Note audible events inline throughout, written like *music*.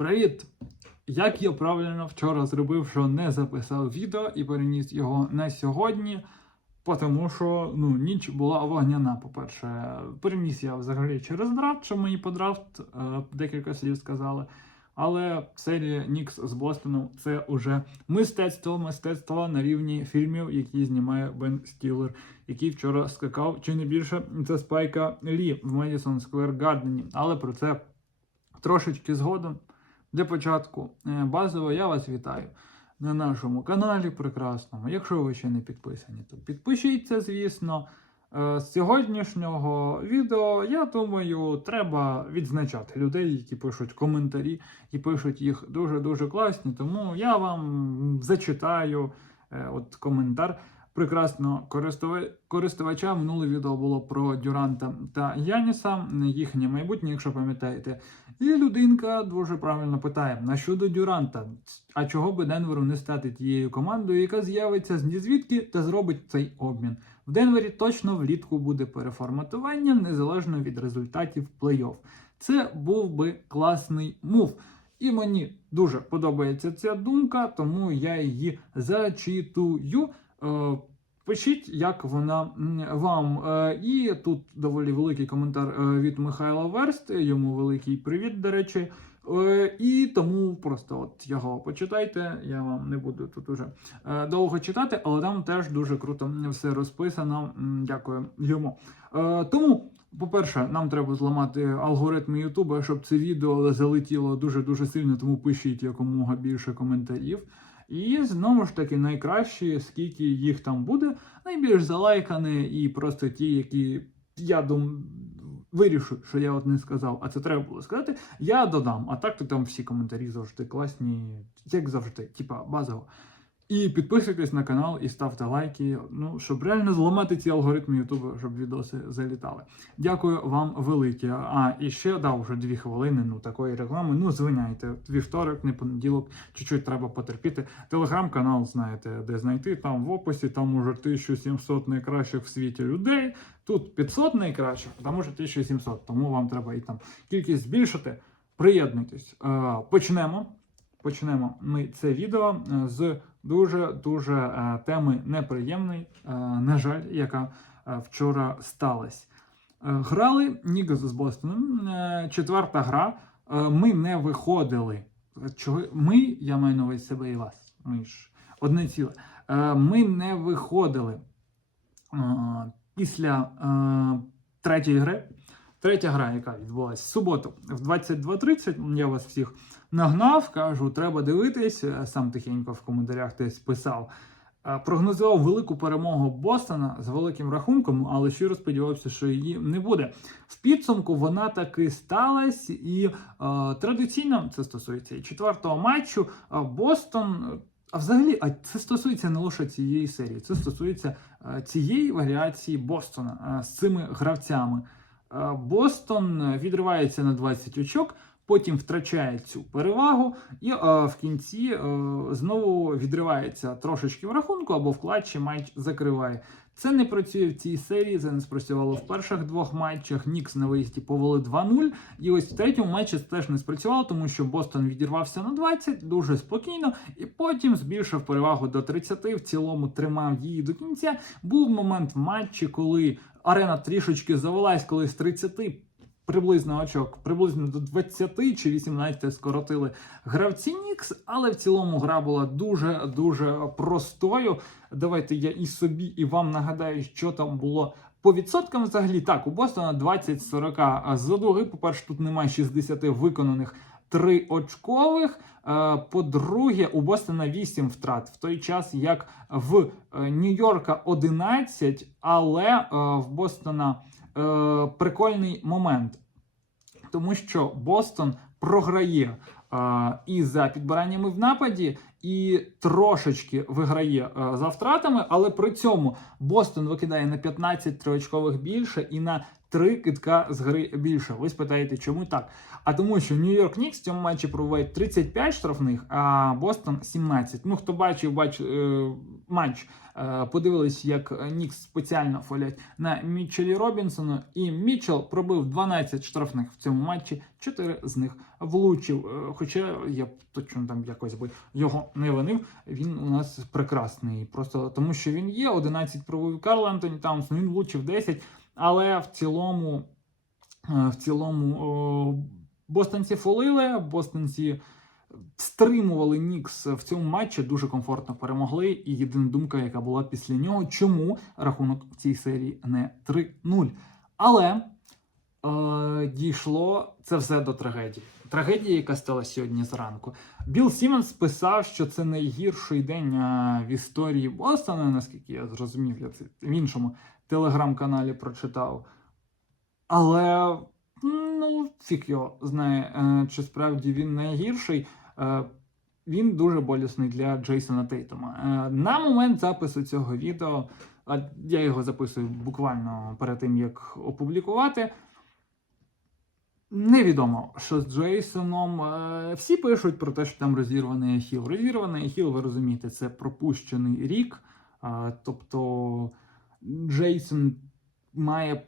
Привіт! Як я правильно вчора зробив, що не записав відео і переніс його на сьогодні, тому що ну, ніч була вогняна, по-перше. Переніс я взагалі через драфт, що мені по драфт е, декілька слів сказали. Але серія Нікс з Бостоном це уже мистецтво, мистецтво на рівні фільмів, які знімає Бен Стілер, який вчора скакав чи не більше це Спайка Лі в Медісон Сквер Гардені. Але про це трошечки згодом. Для початку, е, базово я вас вітаю на нашому каналі прекрасному. Якщо ви ще не підписані, то підпишіться, звісно. Е, З сьогоднішнього відео, я думаю, треба відзначати людей, які пишуть коментарі і пишуть їх дуже-дуже класні. Тому я вам зачитаю е, от коментар користува- користувача. Минуле відео було про Дюранта та Яніса, їхнє майбутнє, якщо пам'ятаєте. І людинка дуже правильно питає: на щодо Дюранта, а чого би Денверу не стати тією командою, яка з'явиться з нізвідки та зробить цей обмін? В Денвері точно влітку буде переформатування незалежно від результатів плей-офф. Це був би класний мув. І мені дуже подобається ця думка, тому я її зачитую. Е, Пишіть, як вона вам. Е, І тут доволі великий коментар е, від Михайла Верст. Йому великий привіт, до речі. І тому просто от його почитайте. Я вам не буду тут уже довго читати, але там теж дуже круто все розписано. Дякую йому. Тому. По-перше, нам треба зламати алгоритми Ютуба, щоб це відео залетіло дуже-дуже сильно, тому пишіть якомога більше коментарів. І знову ж таки, найкращі, скільки їх там буде, найбільш залайкані і просто ті, які я дум... вирішу, що я от не сказав, а це треба було сказати, я додам. А так то там всі коментарі завжди класні, як завжди, типа базово. І підписуйтесь на канал і ставте лайки, ну, щоб реально зламати ці алгоритми Ютубу, щоб відоси залітали. Дякую вам велике. А і ще да, вже дві хвилини ну такої реклами. Ну звиняйте, вівторок, не понеділок, чуть-чуть треба потерпіти. Телеграм-канал знаєте, де знайти. Там в описі, там уже 1700 найкращих в світі людей. Тут 500 найкращих, там уже 1700. Тому вам треба і там кількість збільшити. Приєднуйтесь. Е, Почнемо. Почнемо ми це відео е, з дуже дуже е, теми неприємної, е, на жаль, яка е, вчора сталася. Грали Нігас з Бостоном. Четверта гра. Ми не виходили. Ми? Я маю на увазі себе і вас. Ми ж одне ціле. Ми не виходили після третьої гри. Третя гра, яка відбулася в суботу в 22.30, я вас всіх нагнав, кажу, треба дивитись. Е, Сам тихенько в коментарях десь писав. Е, Прогнозував велику перемогу Бостона з великим рахунком, але щиро сподівався, що її не буде. В підсумку вона таки сталася, і е, традиційно це стосується і четвертого матчу. е, Бостон. А взагалі, а це стосується не лише цієї серії, це стосується е, цієї варіації Бостона е, з цими гравцями. Е, Бостон відривається на 20 очок, потім втрачає цю перевагу, і е, в кінці е, знову відривається трошечки в рахунку або в матч закриває. Це не працює в цій серії, це не спрацювало в перших двох матчах. Нікс на виїзді повели 2-0. І ось в третьому матчі теж не спрацювало, тому що Бостон відірвався на 20 дуже спокійно, і потім збільшив перевагу до 30, в цілому тримав її до кінця. Був момент в матчі, коли арена трішечки завелась, коли з 30 приблизно очок, приблизно до 20 чи 18 скоротили гравці Нікс, але в цілому гра була дуже дуже простою. Давайте я і собі, і вам нагадаю, що там було. По відсоткам взагалі так, у Бостона 20-40 а з дуги. По-перше, тут немає 60 виконаних три очкових. Е, По-друге, у Бостона 8 втрат, в той час як в е, Нью-Йорка 11, але е, в Бостона е, прикольний момент, тому що Бостон програє е, і за підбираннями в нападі, і трошечки виграє е, за втратами, але при цьому Бостон викидає на 15 триочкових більше і на три китка з гри більше. Ви спитаєте, чому так? А тому, що Нью-Йорк Нікс в цьому матчі проводить 35 штрафних, а Бостон 17. Ну, хто бачив бач, е, матч, е, подивились, як Нікс спеціально фолять на Мітчелі Робінсону, і Мітчел пробив 12 штрафних в цьому матчі, 4 з них влучив. Е, Хоча я точно там якось би його не винив. Він у нас прекрасний. Просто тому, що він є. 11 пробив Карл Антоні Таунс, він влучив 10, але в цілому, е, в цілому бостонці фолили, бостонці стримували Нікс в цьому матчі, дуже комфортно перемогли. І єдина думка, яка була після нього, чому рахунок в цій серії не 3-0. Але дійшло це все до трагедії. Трагедія, яка стала сьогодні зранку. Білл Сіменс писав, що це найгірший день е, в історії Бостона, наскільки я зрозумів, я це в іншому телеграм-каналі прочитав. Але ну, фік його знає, е, чи справді він найгірший. Е, Він дуже болісний для Джейсона Тейтума. Е, На момент запису цього відео, а я його записую буквально перед тим, як опублікувати. Невідомо, що з Джейсоном. Е, Всі пишуть про те, що там розірваний ахіл. Розірваний ахіл, ви розумієте, це пропущений рік. Е, Тобто Джейсон має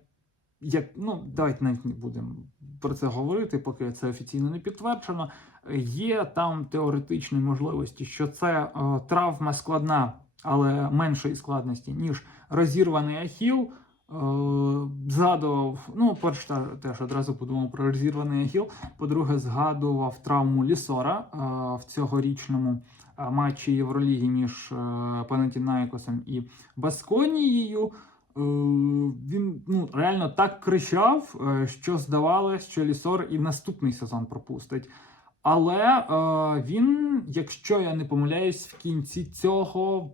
як ну давайте навіть не будемо про це говорити, поки це офіційно не підтверджено. Є там теоретичні можливості, що це е, травма складна, але меншої складності, ніж розірваний ахіл. Е, згадував, ну, перш теж одразу подумав про розірваний ахіл. По-друге, згадував травму Лісора е, в цьогорічному е, матчі Євроліги між Панатінаїкосом і Басконією. Він ну, реально так кричав, що здавалось, що Лісор і наступний сезон пропустить. Але він, якщо я не помиляюсь, в кінці цього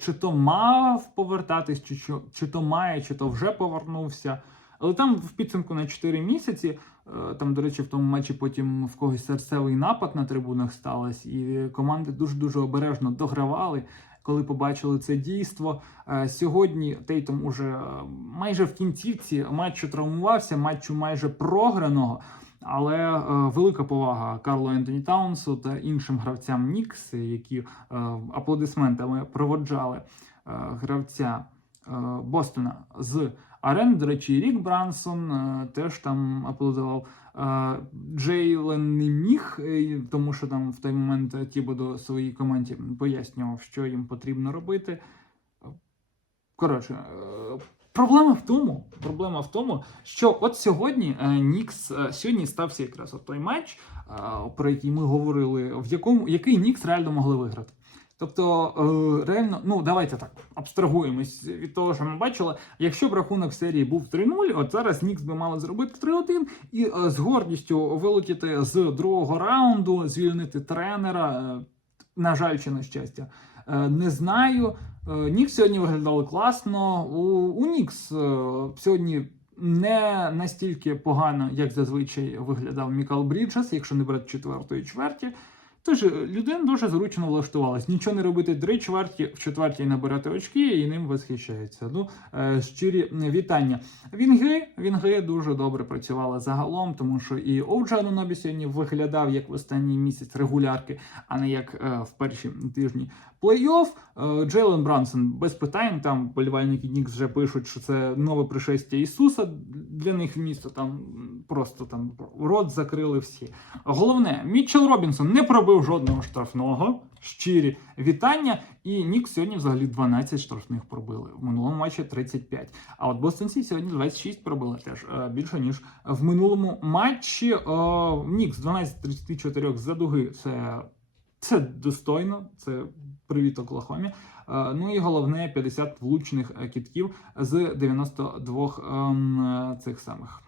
чи то мав повертатись, чи, що, чи то має, чи то вже повернувся. Але там в підсумку на 4 місяці, е, там, до речі, в тому матчі потім в когось серцевий напад на трибунах сталося, і команди дуже-дуже обережно догравали, коли побачили це дійство. Е, Сьогодні Тейтом уже е, майже в кінцівці матчу травмувався, матчу майже програного. Але е, велика повага Карлу Ентоні Таунсу та іншим гравцям Нікс, які е, аплодисментами проводжали е, гравця Бостона з арен. До речі, Рік Брансон теж там аплодував. Джейлен не міг, тому що там в той момент Тібодо своїй команді пояснював, що їм потрібно робити. Коротше, проблема в тому, проблема в тому, що от сьогодні е, Нікс е, сьогодні стався якраз от той матч, е, про який ми говорили, в якому який Нікс реально могли виграти. Тобто, реально, ну давайте так абстрагуємось від того, що ми бачили. Якщо б рахунок серії був 3-0, от зараз Нікс би мали зробити 3-1 і з гордістю вилетіти з другого раунду, звільнити тренера. На жаль, чи на щастя, не знаю. Е, Нікс сьогодні виглядали класно. У, у Нікс е, сьогодні не настільки погано, як зазвичай виглядав Мікал Бріджес, якщо не брати четвертої чверті. Тож людина дуже зручно влаштувалась. Нічого не робити три чверті, в четвертій набирати очки і ним восхищається. Ну, е, щирі вітання. Вінги, Вінги дуже добре працювали загалом, тому що і Оуджа Анунобі сьогодні виглядав як в останній місяць регулярки, а не як е, в перші тижні плей-офф. Е, Джейлен Брансон без питань. Там болівальники Нікс вже пишуть, що це нове пришестя Ісуса для них в місто. Там просто там рот закрили всі. Головне, Мітчел Робінсон не пробив жодного штрафного. Щирі вітання. І Нікс сьогодні взагалі 12 штрафних пробили. В минулому матчі 35. А от Бостонці сьогодні 26 пробили теж е, більше, ніж в минулому матчі. Е, Нікс 12-34 за дуги. Це, це достойно. Це привіт Оклахомі. Е, Ну і головне 50 влучних е, кітків з 92 ем, е, цих самих.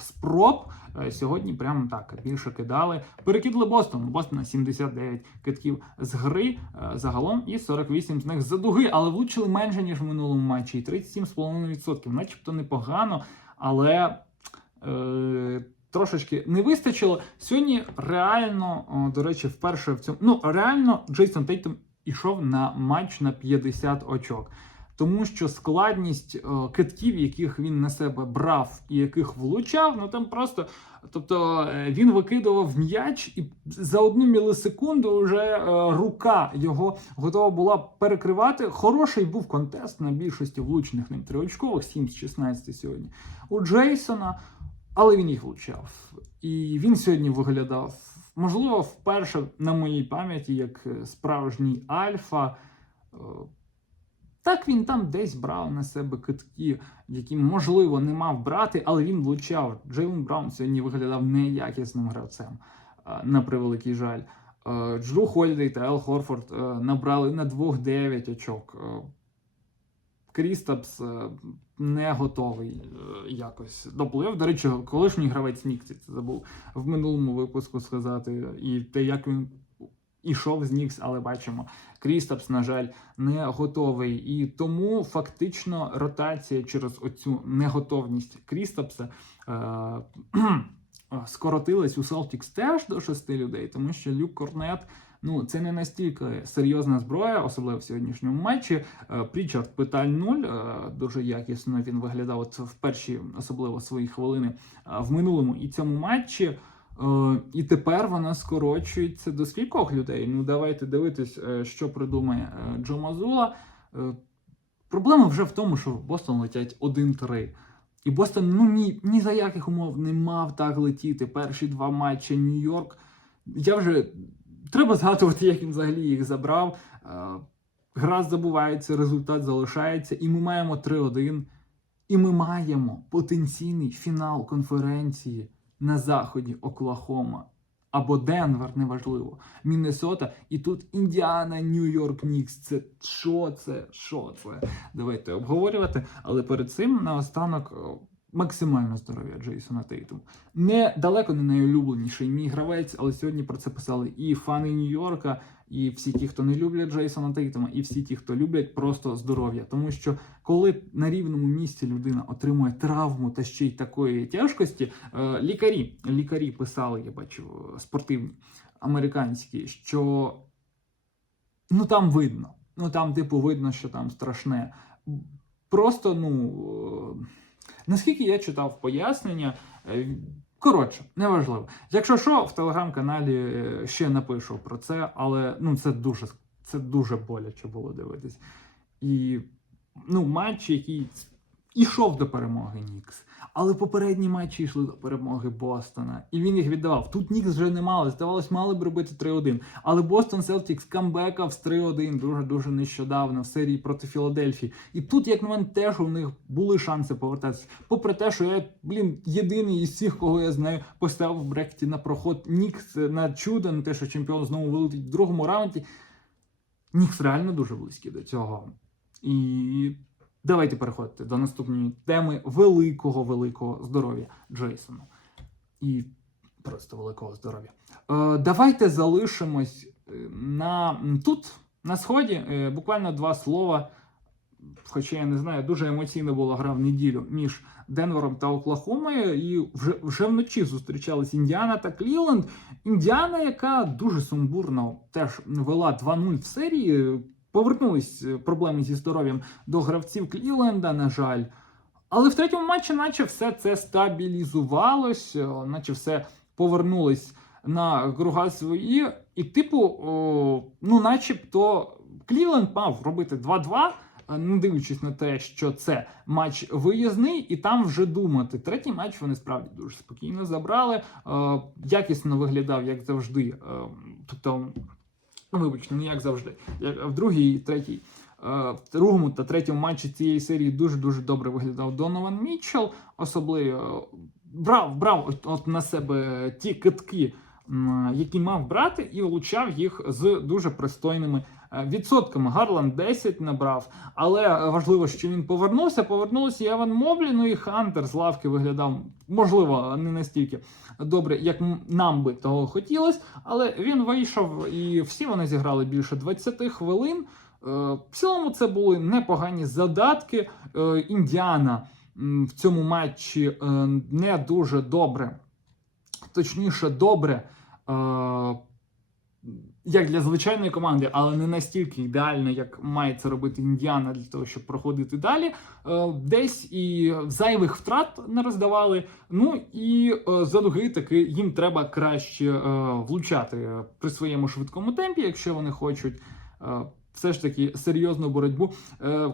Спроб сьогодні прямо так більше кидали. Перекидали Бостон. Бостона 79 китків з гри загалом, і 48 з них за дуги, але влучили менше ніж в минулому матчі. І 37,5%. Начебто непогано, але е, трошечки не вистачило. Сьогодні реально, до речі, вперше в цьому. Ну реально Джейсон Тейтом ішов на матч на 50 очок. тому що складність е, китків, яких він на себе брав і яких влучав, ну там просто. Тобто е, він викидував м'яч, і за одну мілісекунду вже е, рука його готова була перекривати. Хороший був контест на більшості влучних ним триочкових, 7 з 16 сьогодні. У Джейсона, але він їх влучав. І він сьогодні виглядав, можливо, вперше на моїй пам'яті, як е, справжній альфа. Е, Так він там десь брав на себе китки, які, можливо, не мав брати, але він влучав. Джейлен Браун сьогодні виглядав неякісним гравцем, е, на превеликий жаль. Джру Холідей та Ел Хорфорд набрали на 2-9 очок. Крістапс е, не готовий е, якось до плей-офф. До речі, колишній гравець Ніксі це забув в минулому випуску сказати. І те, як він ішов з Нікс, але бачимо, Крістапс, на жаль, не готовий. І тому фактично ротація через оцю неготовність Крістапса е- скоротилась у Celtics теж до шести людей, тому що Люк Корнет. Ну, це не настільки серйозна зброя, особливо в сьогоднішньому матчі. Е, Прічард питань нуль. е, Дуже якісно він виглядав от в перші, особливо свої хвилини е, в минулому і цьому матчі. І тепер вона скорочується до скількох людей. Ну, давайте дивитись, що придумає Джо Мазула. Проблема вже в тому, що в Бостон летять 1-3. І Бостон ну ні, ні за яких умов не мав так летіти. Перші два матчі Нью-Йорк. Я вже треба згадувати, як він взагалі їх забрав. Е, Гра забувається, результат залишається, і ми маємо 3-1. І ми маємо потенційний фінал конференції на заході Оклахома. Або Денвер, неважливо, Міннесота, і тут Індіана, Нью-Йорк, Нікс. Це що це? Що це? Давайте обговорювати. Але перед цим наостанок о, максимально здоров'я Джейсона Тейтум. Не далеко не найулюбленіший мій гравець, але сьогодні про це писали і фани Нью-Йорка, і всі ті, хто не люблять Джейсона Тейтума, і всі ті, хто люблять просто здоров'я. Тому що коли на рівному місці людина отримує травму та ще й такої тяжкості, е, лікарі, лікарі писали, я бачу, е, спортивні американські, що ну там видно. Ну там, типу, видно, що там страшне. Просто, ну. Наскільки я читав пояснення, е, коротше, неважливо. Якщо що, в телеграм-каналі е, ще напишу про це, але ну це дуже це дуже боляче було дивитись. І ну, матч, який ішов до перемоги Нікс. Але попередні матчі йшли до перемоги Бостона, і він їх віддавав. Тут Нікс вже не мали. Здавалось, мали б робити 3-1. Але Бостон Селтікс камбекав з 3-1 дуже дуже нещодавно в серії проти Філадельфії. І тут, як на мене, теж у них були шанси повертатися. Попри те, що я, блін, єдиний із всіх, кого я знаю, поставив в брекеті на проход Нікс на чудо, на те, що чемпіон знову вилетить в другому раунді. Нікс реально дуже близький до цього. І давайте переходити до наступної теми великого великого здоров'я Джейсона. І просто великого здоров'я. Е, давайте залишимось е, на тут, на сході. Е, буквально два слова. Хоча я не знаю, дуже емоційна була гра в неділю між Денвером та Оклахомою. І вже вже вночі зустрічались Індіана та Клівленд. Індіана, яка дуже сумбурно теж вела 2-0 в серії. Повернулись е, проблеми зі здоров'ям до гравців Клівленда, на жаль. Але в третьому матчі, наче все це стабілізувалось, наче все повернулось на круга свої. І, типу, о, ну, начебто, Клівленд мав робити 2-2, е, не дивлячись на те, що це матч виїзний, і там вже думати. Третій матч вони справді дуже спокійно забрали. Е, якісно виглядав, як завжди. Е, тобто, ну, вибачте, не як завжди. Як в другій третій. В другому та третьому матчі цієї серії дуже дуже добре виглядав Донован Мітчелл. Особливо е, брав, брав от, от на себе ті китки, які мав брати, і влучав їх з дуже пристойними відсотками. Гарланд 10 набрав, але важливо, що він повернувся. Повернулися і Моблі, ну і Хантер з лавки виглядав, можливо, не настільки добре, як нам би того хотілося, але він вийшов і всі вони зіграли більше 20 хвилин. Е, В цілому це були непогані задатки. Е, Індіана в цьому матчі е, не дуже добре, точніше, добре. Як для звичайної команди, але не настільки ідеально, як має це робити Індіана для того, щоб проходити далі. Е, Десь і зайвих втрат не роздавали. Ну і е, задуги таки їм треба краще е, влучати при своєму швидкому темпі, якщо вони хочуть. Все ж таки серйозну боротьбу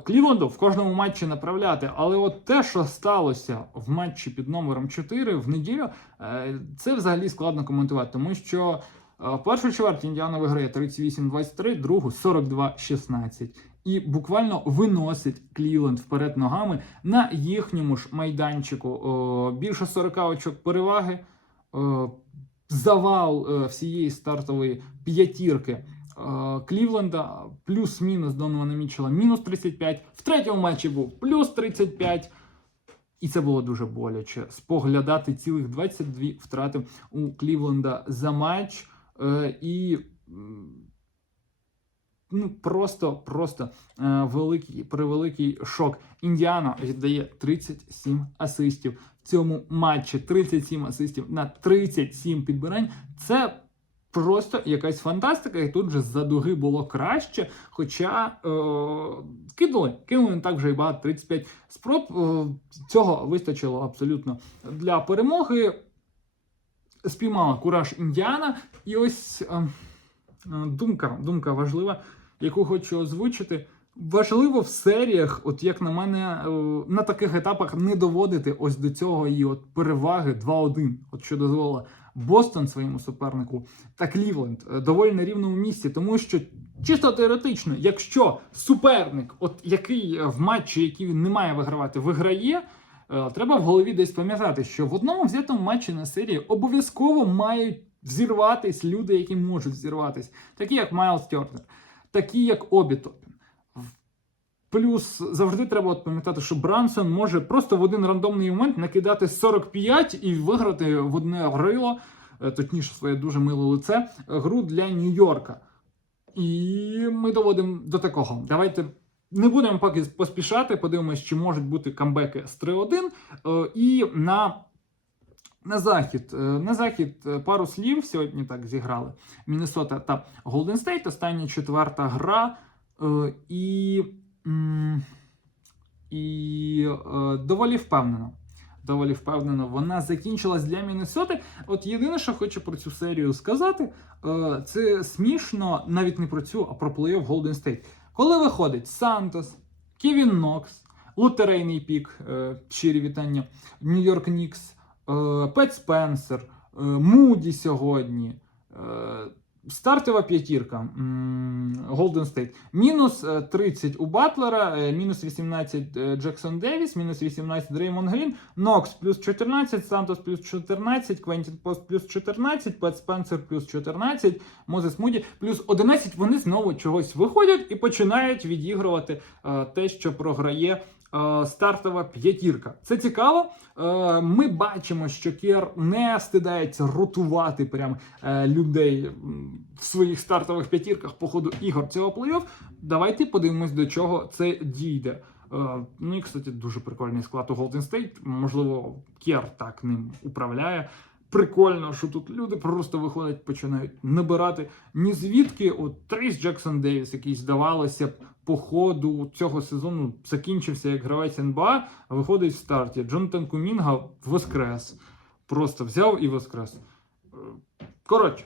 Клівленду в кожному матчі направляти. Але от те, що сталося в матчі під номером 4 в неділю, це взагалі складно коментувати, тому що в першу чверть Індіана виграє 38-23, другу 42-16. І буквально виносить Клівленд вперед ногами на їхньому ж майданчику. Більше 40 очок переваги. Завал е, всієї стартової п'ятірки е, Клівленда, плюс-мінус Донована Мітчелла, мінус 35. В третьому матчі був плюс 35. І це було дуже боляче. Споглядати цілих 22 втрати у Клівленда за матч. Е, і ну, просто, просто е, великий, превеликий шок. Індіана віддає 37 асистів в цьому матчі. 37 асистів на 37 підбирань. Це просто якась фантастика, і тут же за дуги було краще. Хоча е, кидали, кинули не так вже і багато 35 спроб. Е, цього вистачило абсолютно для перемоги. Спіймала кураж Індіана. І ось е, е, думка, думка важлива, яку хочу озвучити. Важливо в серіях, от як на мене, е, на таких етапах не доводити ось до цього і от переваги 2-1, от що дозволила Бостон своєму супернику та Клівленд доволі на рівному місці, тому що чисто теоретично, якщо суперник, от який в матчі, який він не має вигравати, виграє. Е, Треба в голові десь пам'ятати, що в одному взятому матчі на серії обов'язково мають взірватись люди, які можуть взірватись, такі як Майлз Тернер, такі як Обі Топін. Плюс завжди треба от пам'ятати, що Брансон може просто в один рандомний момент накидати 45 і виграти в одне грило, е, точніше, своє дуже миле лице, е, гру для Нью-Йорка. І ми доводимо до такого. Давайте не будемо поки поспішати, подивимось, чи можуть бути камбеки з 3-1. Е, І на, на захід. е, На захід е, пару слів сьогодні так зіграли. Міннесота та Голден Стейт. Остання четверта гра. І, і доволі впевнено. Доволі впевнено, вона закінчилась для Міннесоти. От єдине, що хочу про цю серію сказати, це смішно навіть не про цю, а про плей-офф Голден Стейт. Коли виходить Сантос, Ківін Нокс, Лутерейний пік, е, щирі вітання, Нью-Йорк Нікс, е, Пет Спенсер, е, Муді сьогодні. е, Стартова п'ятірка Голден Стейт. Мінус е, 30 у Батлера, е, мінус 18 е, Джексон Девіс, мінус 18 Дреймон Грін, Нокс плюс 14, Сантос плюс 14, Квентін Пост плюс 14, Пет Спенсер плюс 14, Мозес Муді плюс 11. Вони знову чогось виходять і починають відігрувати е, те, що програє. Е, Стартова п'ятірка. Це цікаво. Е, Ми бачимо, що Кер не стидається ротувати прям е, людей в своїх стартових п'ятірках по ходу ігор цього плей-офф. Давайте подивимось, до чого це дійде. Ну і, кстати, дуже прикольний склад у Golden State. Можливо, Кер так ним управляє. Прикольно, що тут люди просто виходять, починають набирати ні звідки. От Трейс Джексон Дейвіс, який здавалося б по ходу цього сезону закінчився як гравець НБА, а виходить в старті. Джонатан Кумінга воскрес. Просто взяв і воскрес. Коротше,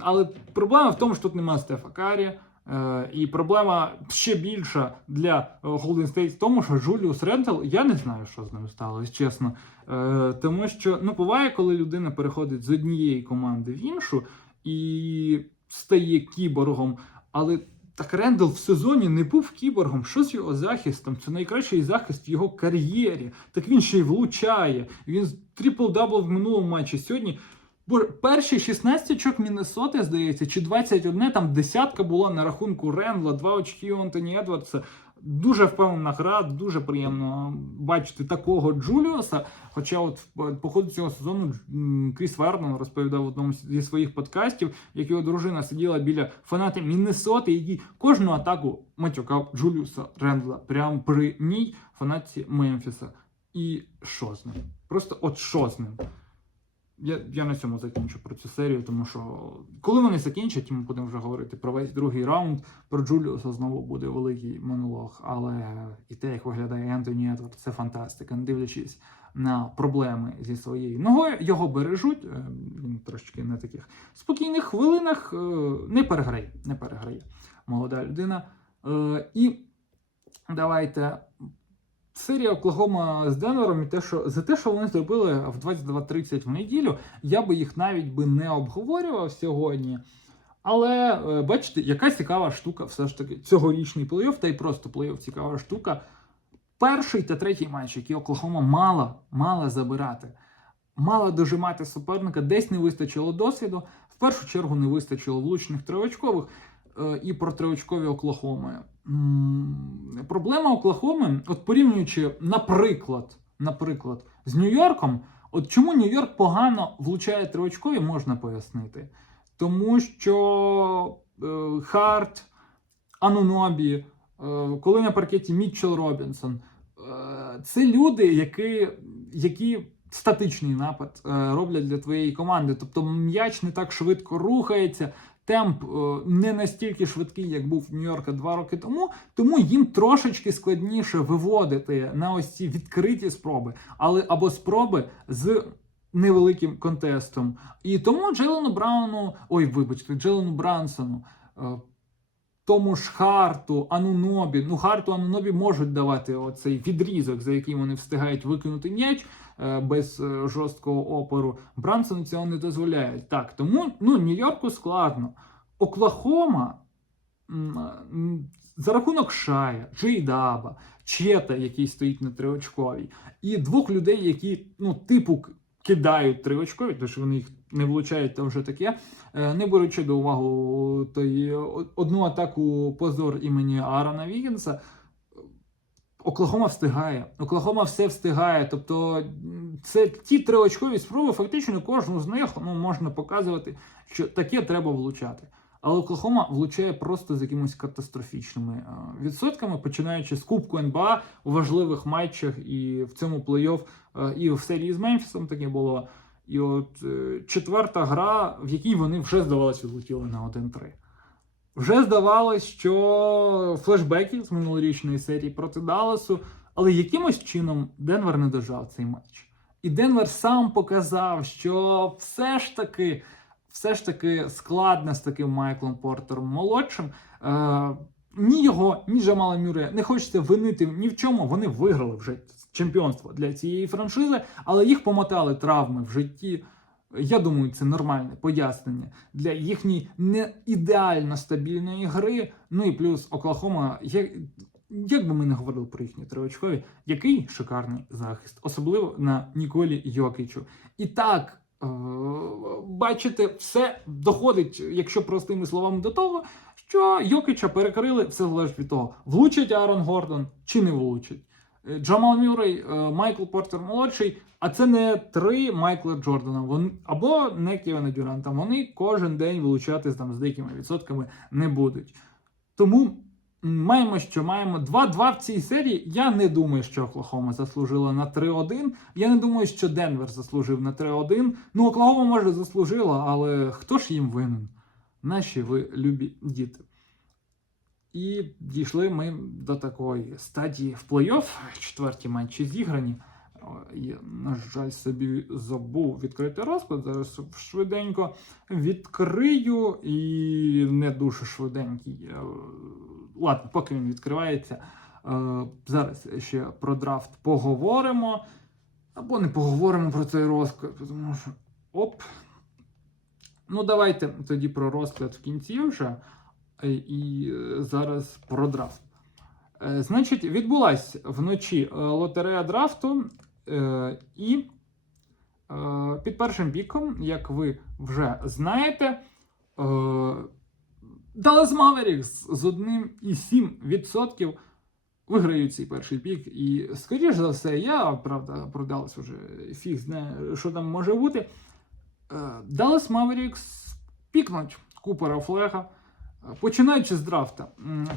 але проблема в тому, що тут немає Стефа Карі. Е, І проблема ще більша для е, Golden State в тому, що Джуліус Рентл, я не знаю, що з ним сталося, чесно. Е, Тому що ну, буває, коли людина переходить з однієї команди в іншу і стає кіборгом, але так Рендл в сезоні не був кіборгом. Що з його захистом? Це найкращий захист в його кар'єрі. Так він ще й влучає. Він трипл-дабл в минулому матчі. Сьогодні Боже, перші 16 очок Міннесоти, здається, чи 21, там десятка була на рахунку Ренла, два очки Антоні Едвардса. Дуже впевнена гра, дуже приємно бачити такого Джуліуса. Хоча, от по ходу цього сезону Кріс Вернон розповідав в одному зі своїх подкастів, як його дружина сиділа біля фанатів Міннесоти, який кожну атаку матюкав Джуліуса Рендла прямо при ній фанатці Мемфіса. І що з ним? Просто от що з ним? Я, я на цьому закінчу про цю серію, тому що коли вони закінчать, ми будемо вже говорити про весь другий раунд. Про Джуліуса знову буде великий монолог. Але і те, як виглядає Ентоні Едвард, це фантастика. Не дивлячись на проблеми зі своєю ногою, його бережуть. е, Він трошки на таких спокійних хвилинах е, не переграє. Не переграє молода людина. Е, І давайте серія Оклахома з Денвером і те, що за те, що вони зробили в 22.30 в неділю, я би їх навіть би не обговорював сьогодні. Але е, бачите, яка цікава штука, все ж таки, цьогорічний плей-офф, та й просто плей-офф цікава штука. Перший та третій матч, які Оклахома мала, мала забирати, мала дожимати суперника, десь не вистачило досвіду. В першу чергу не вистачило влучних тривочкових е, і про тривочкові Оклахоми. Проблема Оклахоми, от порівнюючи, наприклад, наприклад, з Нью-Йорком, от чому Нью-Йорк погано влучає тривочкові, можна пояснити. Тому що е, Харт, Анунобі, е, коли на паркеті Мітчел Робінсон, е, це люди, які, які статичний напад е, роблять для твоєї команди. Тобто м'яч не так швидко рухається, темп е, не настільки швидкий, як був в Нью-Йорка два роки тому, тому їм трошечки складніше виводити на ось ці відкриті спроби, але або спроби з невеликим контестом. І тому Джелену Брауну, ой, вибачте, Джелену Брансону. Е, Тому ж Харту, Анунобі. Ну, Харту, Анунобі можуть давати оцей відрізок, за який вони встигають викинути м'яч е, без е, жорсткого опору. Брансону цього не дозволяють. Так, тому ну, Нью-Йорку складно. Оклахома м, за рахунок Шая, Джейдаба, Чета, який стоїть на триочковій, і двох людей, які ну, типу кидають триочкові, тому що вони їх не влучають, там вже таке. Е, Не беручи до уваги той, одну атаку позор імені Аарона Вігінса, Оклахома встигає. Оклахома все встигає. Тобто це ті триочкові спроби, фактично кожну з них ну, можна показувати, що таке треба влучати. Але Оклахома влучає просто з якимись катастрофічними е, відсотками, починаючи з Кубку НБА у важливих матчах і в цьому плей-офф, е, і в серії з Мемфісом таке було. І от е, четверта гра, в якій вони вже здавалося відлетіли на 1-3. Вже здавалось, що флешбеки з минулорічної серії проти Далласу, але якимось чином Денвер не дожав цей матч. І Денвер сам показав, що все ж таки, все ж таки складно з таким Майклом Портером молодшим. Е, ні його, ні Джамала Мюре не хочеться винити ні в чому. Вони виграли вже чемпіонство для цієї франшизи, але їх помотали травми в житті. Я думаю, це нормальне пояснення для їхньої не ідеально стабільної гри. Ну і плюс Оклахома, як, як би ми не говорили про їхні триочкові, який шикарний захист, особливо на Ніколі Йокічу. І так, бачите, все доходить, якщо простими словами, до того, що Йокіча перекрили, все залежить від того, влучить Аарон Гордон чи не влучить. Е, Джамал Мюррей, е, Майкл Портер молодший, а це не три Майкла Джордана. Або не Кевіна Дюранта. Вони кожен день вилучати там з деякими відсотками не будуть. Тому маємо, що маємо 2-2 в цій серії. Я не думаю, що Оклахома заслужила на 3-1. Я не думаю, що Денвер заслужив на 3-1. Ну, Оклахома може заслужила, але хто ж їм винен? Наші ви любі діти. І дійшли ми до такої стадії в плей-офф. Четверті матчі зіграні. Я, на жаль, собі забув відкрити розклад. Зараз швиденько відкрию і не дуже швиденький. Ладно, поки він відкривається. е, Зараз ще про драфт поговоримо. Або не поговоримо про цей розклад, тому що оп. Ну, давайте тоді про розклад в кінці вже. Е, І е, зараз про драфт. Значить, відбулась вночі лотерея драфту, і під першим піком, як ви вже знаєте, Dallas Mavericks з одним і 7% виграють цей перший пік. І, скоріш за все, я, правда, про Dallas уже фіг знає, що там може бути. Е, Dallas Mavericks пікнуть Купера Флега. Починаючи з драфта,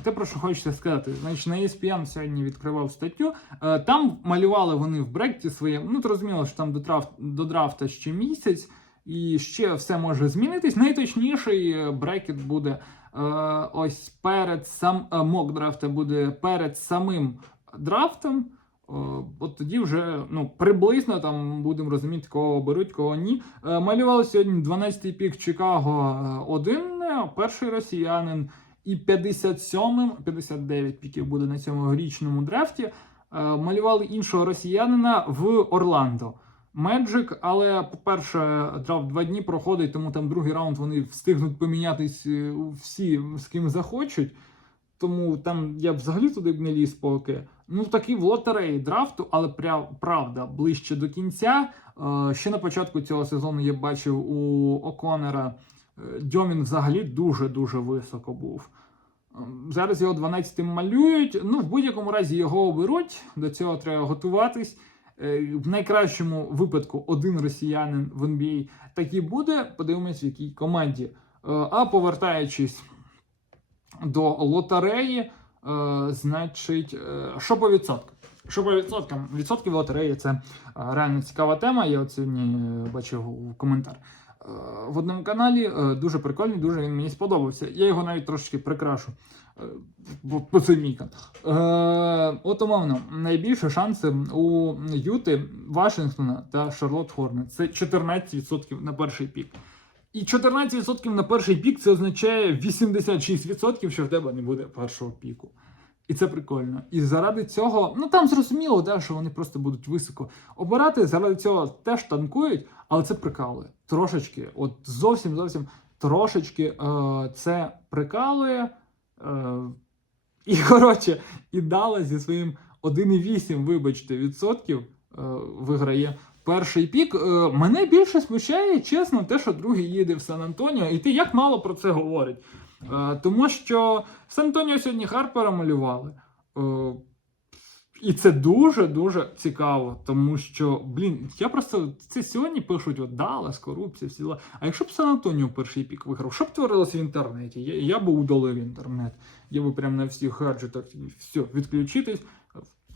те, про що хочеться сказати, значить, на ESPN сьогодні відкривав статтю. е, Там малювали вони в бректі своє. Ну, зрозуміло, що там до драфт, до драфта ще місяць, і ще все може змінитись. Найточніший е, брекет буде ось перед сам е, мок драфта буде перед самим драфтом. О, От тоді вже ну, приблизно там будемо розуміти, кого беруть, кого ні. Е, Малювали сьогодні 12-й пік Чикаго е, один, е, перший росіянин, і 57-м, 59 піків буде на цьому річному драфті. е, Малювали іншого росіянина в Орландо. Меджик, але, по-перше, драфт два дні проходить, тому там другий раунд вони встигнуть помінятись е, всі, з ким захочуть. Тому там я взагалі туди б не ліз поки. Ну, такий в лотереї драфту, але пря- правда, ближче до кінця. Е, ще на початку цього сезону я бачив у Оконера е, Дьомін взагалі дуже-дуже високо був. Ем, Зараз його 12-тим малюють. Ну, в будь-якому разі його оберуть. До цього треба готуватись. Е, В найкращому випадку один росіянин в NBA так і буде. Подивимось, в якій команді. Е, А повертаючись до лотереї, е, значить, що по відсоткам? Що по відсоткам? Відсотки в лотереї це реально цікава тема. Я сьогодні бачив коментар в одному каналі. Дуже прикольний, дуже він мені сподобався. Я його навіть трошечки прикрашу. Е, бо- Бо мій От умовно, найбільші шанси у Юти, Вашингтона та Шарлот Хорнет. Це 14% на перший пік. І 14% на перший пік це означає 86%, що в тебе не буде першого піку. І це прикольно. І заради цього, ну там зрозуміло, да, що вони просто будуть високо обирати. Заради цього теж танкують, але це прикалує. Трошечки, от зовсім зовсім трошечки е, це прикалує. Е, і *laughs* коротше, і Дала зі своїм 1,8, вибачте, відсотків е, виграє перший пік. Е, мене більше смущає, чесно, те, що другий їде в Сан-Антоніо, і ти як мало про це говорить. Тому що Сан-Антоніо сьогодні Харпера малювали. І це дуже-дуже цікаво, тому що, блін, я просто це сьогодні пишуть от Даллас, корупція, всі діла. А якщо б Сан-Антоніо перший пік виграв, що б творилося в інтернеті? Я, я б удалив інтернет. Я би прям на всіх гаджетах все, відключитись.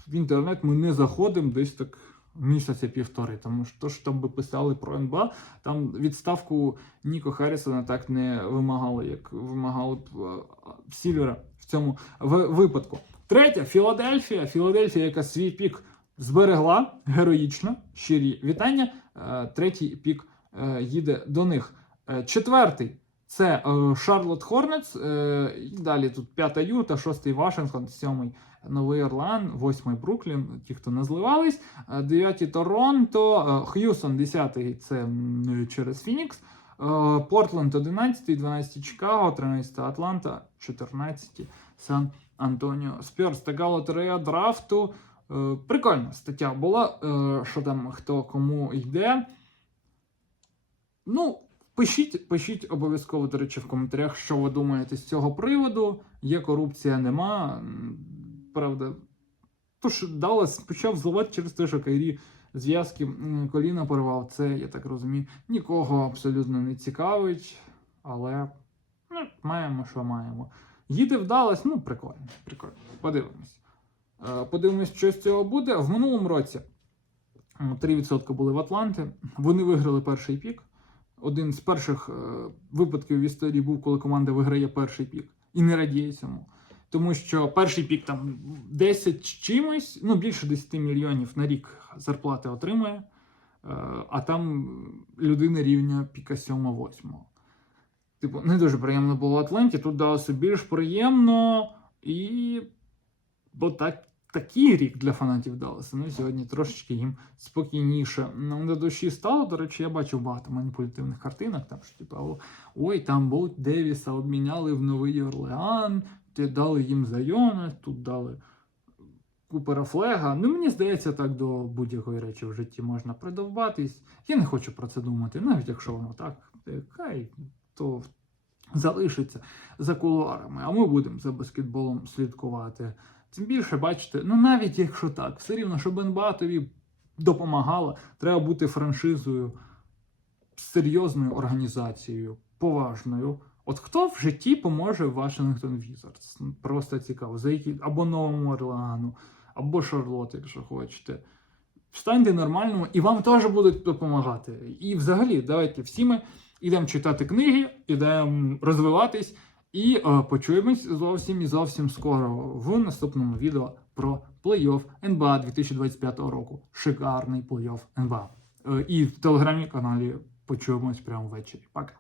В інтернет ми не заходимо десь так місяця півтори. Тому що то, що там би писали про НБА, там відставку Ніко Харрісона так не вимагали, як вимагали б е, Сілера в цьому випадку. Третя Філадельфія. Філадельфія, яка свій пік зберегла героїчно. Щирі вітання. Е, Третій пік е, їде до них. Е, Четвертий це Шарлот Хорнетс. І далі тут п'ята Юта, шостий Вашингтон, сьомий Новий Орлан, восьмий Бруклін, ті, хто не зливались. Дев'ятий Торонто, Х'юстон, десятий це через Фінікс. Портленд 11, 12 Чикаго, 13 Атланта, 14 Сан Антоніо Спірс. Така лотерея драфту. Е, Прикольна стаття була. е, Що там хто кому йде. Ну, пишіть, пишіть обов'язково, до речі, в коментарях, що ви думаєте з цього приводу. Є корупція, нема. Правда, Тож Даллас почав зливати через те, що Кайрі зв'язки коліна порвав. Це, я так розумію, нікого абсолютно не цікавить, але ну, маємо, що маємо. Їде в Даллас, ну прикольно, прикольно. Подивимось. Е, Подивимось, що з цього буде. В минулому році 3% були в Атланти. Вони виграли перший пік. Один з перших е, випадків в історії був, коли команда виграє перший пік і не радіє цьому. Тому що перший пік там 10 з чимось, ну більше 10 мільйонів на рік зарплати отримує, е, а там людина рівня піка 7-8. Типу, не дуже приємно було в Атленті, тут далося більш приємно і. Бо так, такий рік для фанатів Далласа. Ну, сьогодні трошечки їм спокійніше на душі стало. До речі, я бачив багато маніпулятивних картинок. Там що, типу, «О, ой, там Болт Девіса обміняли в Новий Орлеан, те дали їм Зайона, тут дали Купера Флега. Ну, мені здається, так до будь-якої речі в житті можна придовбатись. Я не хочу про це думати, навіть якщо воно так, е, хай то залишиться за кулуарами, а ми будемо за баскетболом слідкувати. Тим більше, бачите, ну навіть якщо так, все рівно, щоб НБА тобі допомагала, треба бути франшизою, серйозною організацією, поважною. От хто в житті поможе Вашингтон Візардс? Просто цікаво. За які або Новому Орлеану, або Шарлот, якщо хочете. Станьте нормальному, і вам теж будуть допомагати. І взагалі, давайте всі ми йдемо читати книги, ідемо розвиватись, і е, почуємось зовсім і зовсім скоро в наступному відео про плей-офф НБА 2025 року. Шикарний плей-офф НБА. Е, і в телеграмі каналі почуємось прямо ввечері. Пока.